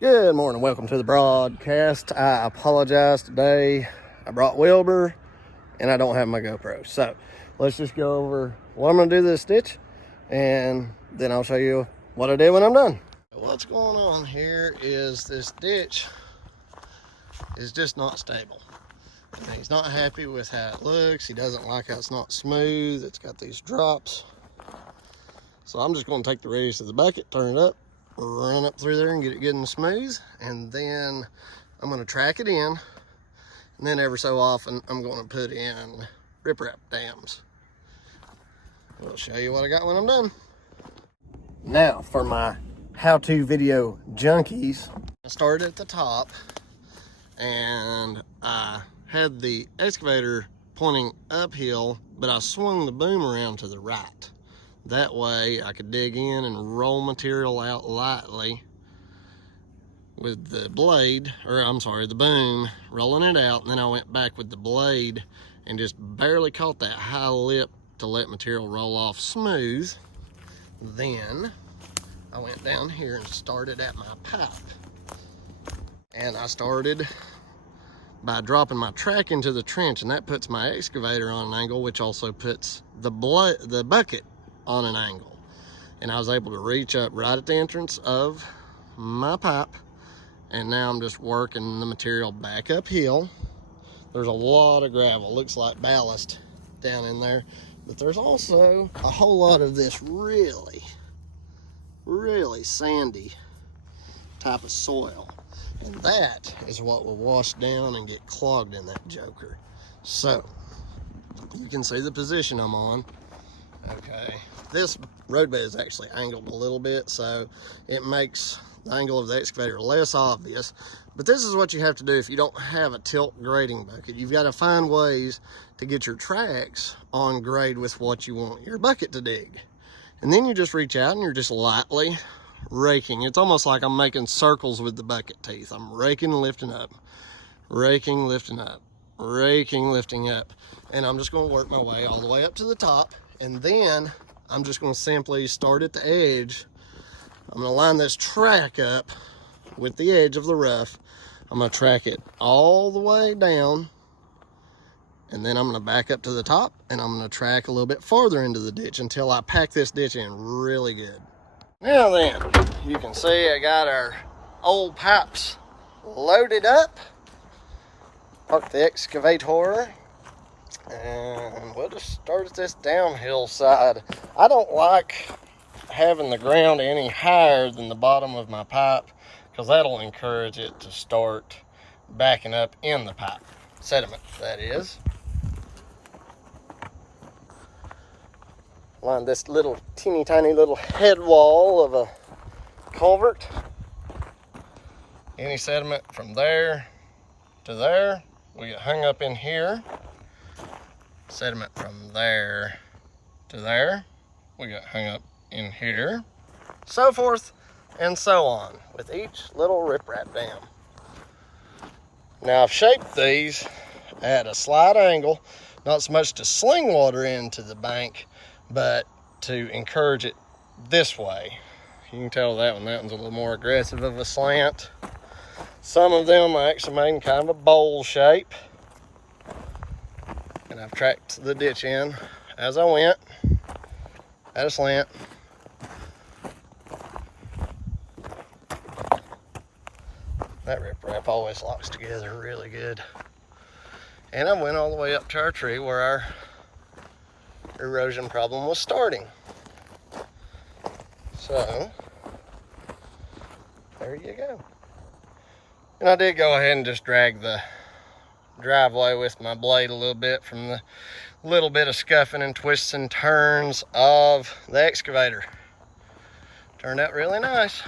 Good morning, welcome to the broadcast. I apologize today. I brought Wilbur and I don't have my GoPro. So let's just go over what I'm gonna do this stitch and then I'll show you what I did when I'm done. What's going on here is this ditch is just not stable. And he's not happy with how it looks. He doesn't like how it's not smooth. It's got these drops. So I'm just gonna take the radius of the bucket, turn it up, run up through there and get it good and smooth, and then I'm going to track it in, and then every so often I'm going to put in riprap dams. I'll show you what I got when I'm done. Now for my how-to video junkies, I started at the top and I had the excavator pointing uphill, but I swung the boom around to the right. That way I could dig in and roll material out lightly with the blade, or I'm sorry, the boom, rolling it out, and then I went back with the blade and just barely caught that high lip to let material roll off smooth. Then I went down here and started at my pipe. And I started by dropping my track into the trench, and that puts my excavator on an angle, which also puts the bucket on an angle. And I was able to reach up right at the entrance of my pipe, and now I'm just working the material back uphill. There's a lot of gravel, looks like ballast down in there, but there's also a whole lot of this really sandy type of soil, and that is what will wash down and get clogged in that joker. So you can see the position I'm on. Okay, this roadbed is actually angled a little bit, so it makes the angle of the excavator less obvious. But this is what you have to do if you don't have a tilt grading bucket. You've got to find ways to get your tracks on grade with what you want your bucket to dig. And then you just reach out and you're just lightly raking. It's almost like I'm making circles with the bucket teeth. I'm raking and lifting up, raking, lifting up, raking, lifting up. And I'm just going to work my way all the way up to the top. And then I'm just going to simply start at the edge. I'm going to line this track up with the edge of the rough. I'm going to track it all the way down. And then I'm going to back up to the top, and I'm going to track a little bit farther into the ditch until I pack this ditch in really good. Now then, you can see I got our old pipes loaded up. Park the excavator. And we'll just start at this downhill side. I don't like having the ground any higher than the bottom of my pipe, because that'll encourage it to start backing up in the pipe. Sediment, that is. Line this little teeny tiny little head wall of a culvert. Any sediment from there to there will get hung up in here. Sediment from there to there we got hung up in here, so forth and so on with each little riprap dam. Now I've shaped these at a slight angle, not so much to sling water into the bank, but to encourage it this way. You can tell that one's a little more aggressive of a slant. Some of them I actually made in kind of a bowl shape. And I've tracked the ditch in as I went at a slant. That riprap always locks together really good. And I went all the way up to our tree where our erosion problem was starting. So there you go. And I did go ahead and just drag the driveway with my blade a little bit from the little bit of scuffing and twists and turns of the excavator. Turned out really nice.